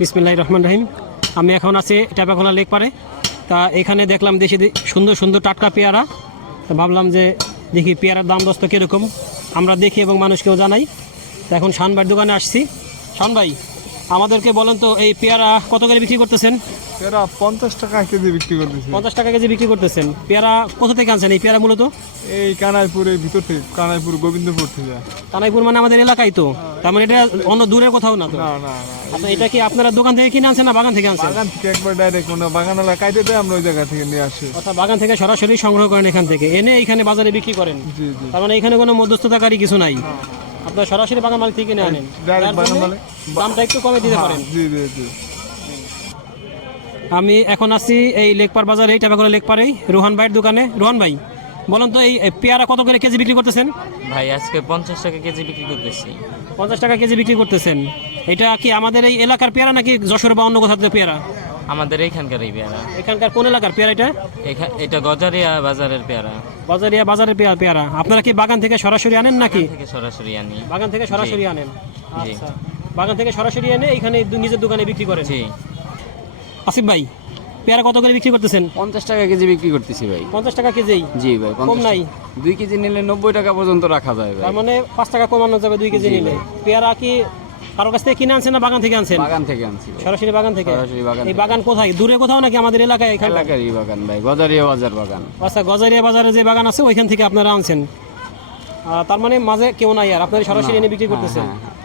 বিসমিল্লাহ রহমান রহিম। আমি এখন আছি টাপাখোলা লেক পারে তা এখানে দেখলাম দেশি সুন্দর সুন্দর টাটকা পেয়ারা। তা ভাবলাম যে দেখি পেয়ারার দাম দস্ত কীরকম। আমরা দেখি এবং মানুষকেও জানাই। তা এখন শানবাইয়ের দোকানে আসছি। শান ভাই আমাদেরকে বলেন তো এই পেয়ারা কত করে বিক্রি করতেছেন? পেয়ারা পঞ্চাশ টাকা কেজি বিক্রি করতেছে। পঞ্চাশ টাকা কেজি বিক্রি করতেছেন। পেয়ারা কোথা থেকে আনছেন এই পেয়ারা মূলত? এই কানাইপুরের ভিতর থেকে কানাইপুর গোবিন্দপুর থেকে। কানাইপুর মানে আমাদের এলাকায় তো। তার মানে এটা অন্য দূরের কোথাও না তো? না না না। আচ্ছা এটা কি আপনারা দোকান থেকে কিনে আনছেন না বাগান থেকে আনছেন? বাগান থেকে একবার ডাইরেক্ট মানে বাগান এলাকা কাইতে দেয় আমরা ওই জায়গা থেকে নিয়ে আসি। অর্থাৎ বাগান থেকে সরাসরি সংগ্রহ করেন এখান থেকে। এনে এখানে বাজারে বিক্রি করেন। জি জি। তার মানে এখানে কোনো মধ্যস্থতাকারী কিছু নাই। আপনার সরাসরি বাগান মালিক থেকে কিনে আনেন। Direct যার বাগান মালিক- দামটা একটু কমে দিতে পারেন। জি জি জি। আমি এখন আছি এই লেকপার বাজারে এই টাকাগুলো লেকপারেই রোহান ভাইয়ের দোকানে। রোহান ভাই বলুন তো এই এই পেয়ারা কত করে কেজি বিক্রি করতেছেন? ভাই আজকে পঞ্চাশ টাকা কেজি বিক্রি করতেছি। পঞ্চাশ টাকা কেজি বিক্রি করতেছেন। এটা কি আমাদের এই এলাকার পেয়ারা নাকি যশোর বা অন্য কোথাও থেকে পেয়ারা? আমাদের এইখানকার এই পেয়ারা। এখানকার কোন এলাকার পেয়ারা এটা? এটা গজারিয়া বাজারের পেয়ারা। বাজারিয়া বাজারের পেয়ারা পেয়ারা। আপনারা কি বাগান থেকে সরাসরি আনেন নাকি? থেকে সরাসরি আনি। বাগান থেকে সরাসরি আনেন। আচ্ছা। বাগান থেকে সরাসরি এনে এখানে দু- নিজের দোকানে বিক্রি করেন। জি। আসিফ ভাই পেয়ারা কত করে বিক্রি করতেছেন? পঞ্চাশ টাকা কেজি বিক্রি করতেছি ভাই। পঞ্চাশ টাকা কেজি? জি ভাই কম নাই? দুই কেজি নিলে নব্বই টাকা পর্যন্ত রাখা যায় ভাই। তার মানে পাঁচ টাকা কমানো যাবে দুই কেজি নিলে। পেয়ারা কি কারও কাছ থেকে কিনে আনছেন না বাগান থেকে আনছেন? বাগান থেকে আনছি সরাসরি বাগান থেকে? সরাসরি বাগান এই বাগান কোথায়? দূরে কোথাও নাকি আমাদের এলাকায় এখানে এলাকারই বাগান ভাই গজারিয়া বাজার বাগান। আচ্ছা গজারিয়া বাজারে যে বাগান আছে ওইখান থেকে আপনারা আনছেন। তার মানে মাঝে কেউ নাই আর আপনারা সরাসরি এনে বিক্রি করতেছেন? হ্যাঁ, হ্যাঁ।